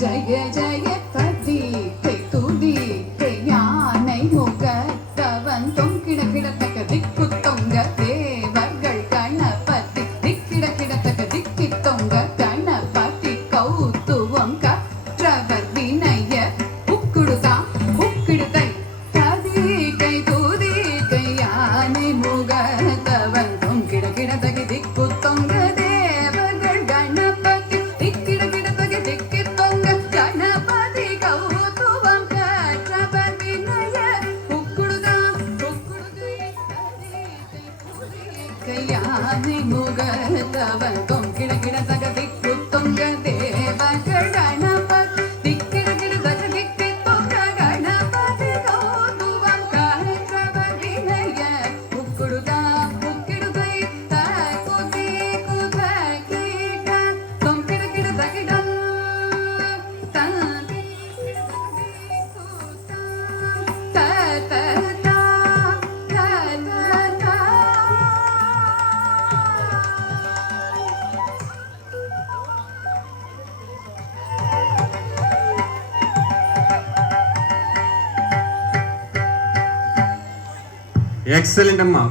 ஜெய ஜெய பதி துதி யானை முகத்தவன் தொங்கிட கிடத்தக்க திக்கு தொங்க தேவர்கள் கணபதி திக்கிட கிடத்தக்க திக்கி தொங்க கணபதி கௌத்துவம் கற்றவர் வினய உக்குடுதா உக்கிடுதை கதி கை தூதி கை யானை முகத்தவன் தொங்கிட கிடத்தக்க திக்கு தொங்க தேவர்கள் கணபதி திக்கிட கிடத்தக்க திக்கி தொங்க கணபதி கௌத்துவம் கற்றவர் வினய உக்குடுதா உக்குடுதை கையானை முகத்தவன் தொங்கிட கிடத்தக்க திக்கு தொங்க தேவர்கள் கணபதி திக்கிட கிடத்தக்க திக்கி தொங்க கணபதி கௌத்துவம் கற்றவர் வினய உக்குடுதா உக்கிடுதை தகுதி குதகிட தொங்கிட கிடத்தகிடம் தந்தி தததா தததா எக்ஸலென்ட் அம்மா.